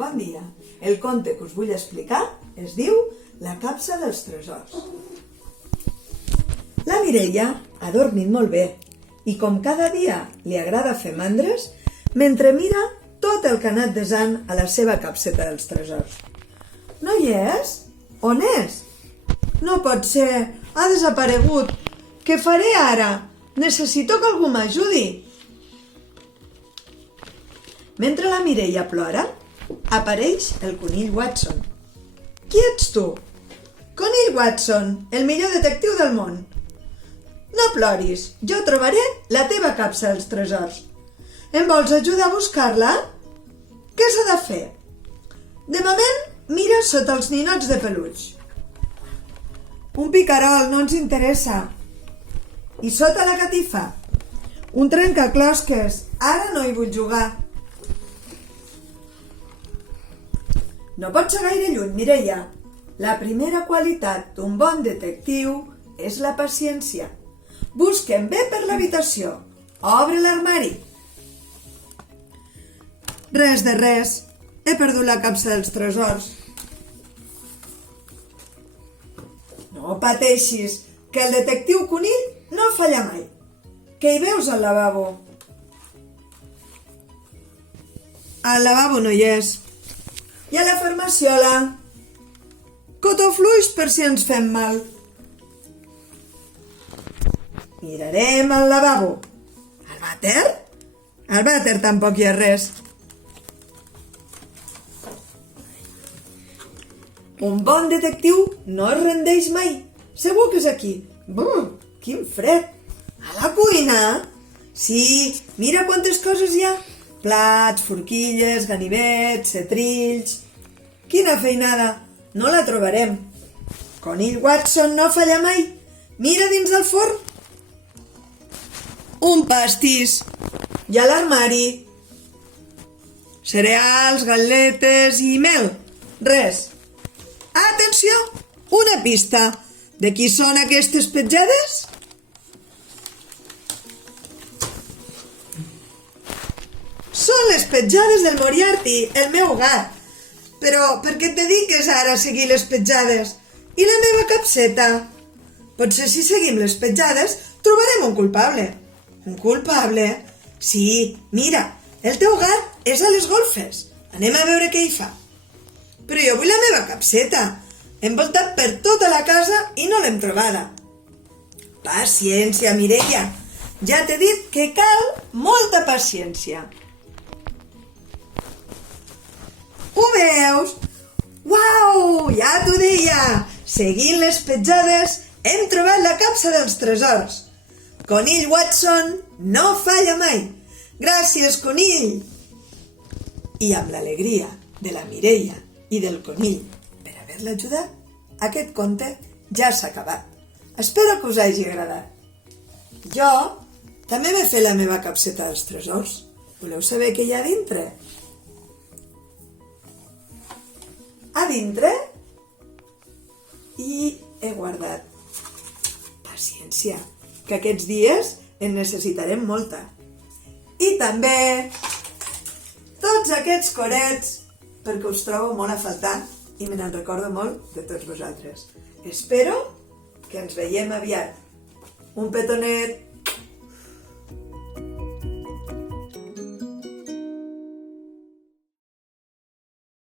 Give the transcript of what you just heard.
Bon dia. El conte que us vull explicar es diu La capsa dels tresors. La Mireia ha dormit molt bé i com cada dia li agrada fer mandres, mentre mira tot el que ha anat desant a la seva capseta dels tresors. No hi és? On és? No pot ser, ha desaparegut. Què faré ara? Necessito que algú m'ajudi. Mentre la Mireia plora, apareix el conill Watson. Qui ets tu? Conill Watson, el millor detectiu del món. No ploris, jo trobaré la teva capsa dels tresors. Em vols ajudar a buscar-la? Què s'ha de fer? De moment, mira sota els ninots de peluix. Un picarol no ens interessa. I sota la catifa? Un trencaclosques. Ara no hi vull jugar. No pots ser gaire lluny, Mireia. La primera qualitat d'un bon detectiu és la paciència. Busquem bé per l'habitació. Obre l'armari. Res de res. He perdut la capsa dels tresors. No pateixis, que el detectiu conill no falla mai. Què hi veus al lavabo? Al lavabo no hi és. I a la farmaciola? Cotofluix per si ens fem mal. Mirarem al lavabo. Al vàter? Al vàter tampoc hi ha res. Un bon detectiu no es rendeix mai. Segur que és aquí. Brr, quin fred. A la cuina? Sí, mira quantes coses hi ha. Plats, forquilles, ganivets, setrills... Quina feinada! No la trobarem. Conill Watson no falla mai. Mira dins del forn. Un pastís. I a l'armari? Cereals, galetes i mel. Res. Atenció! Una pista. De qui són aquestes petjades? Són les petjades del Moriarty, el meu gat. Però per què et dediques ara a seguir les petjades? I la meva capseta? Potser si seguim les petjades trobarem un culpable. Un culpable? Sí, mira, el teu gat és a les golfes. Anem a veure què hi fa. Però jo vull la meva capseta. Hem voltat per tota la casa i no l'hem trobada. Paciència, Mireia. Ja t'he dit que cal molta paciència. Ho veus? Uau, ja t'ho deia! Seguint les petjades hem trobat la capsa dels tresors. Conill Watson no falla mai. Gràcies, conill! I amb l'alegria de la Mireia i del conill per haver-la ajudat, aquest conte ja s'ha acabat. Espero que us hagi agradat. Jo també m'he fet la meva capseta dels tresors. Voleu saber què hi ha dintre? A dintre i he guardat paciència, que aquests dies en necessitarem molta. I també tots aquests corets, perquè us trobo molt a faltar i me n'en recordo molt de tots vosaltres. Espero que ens veiem aviat. Un petonet!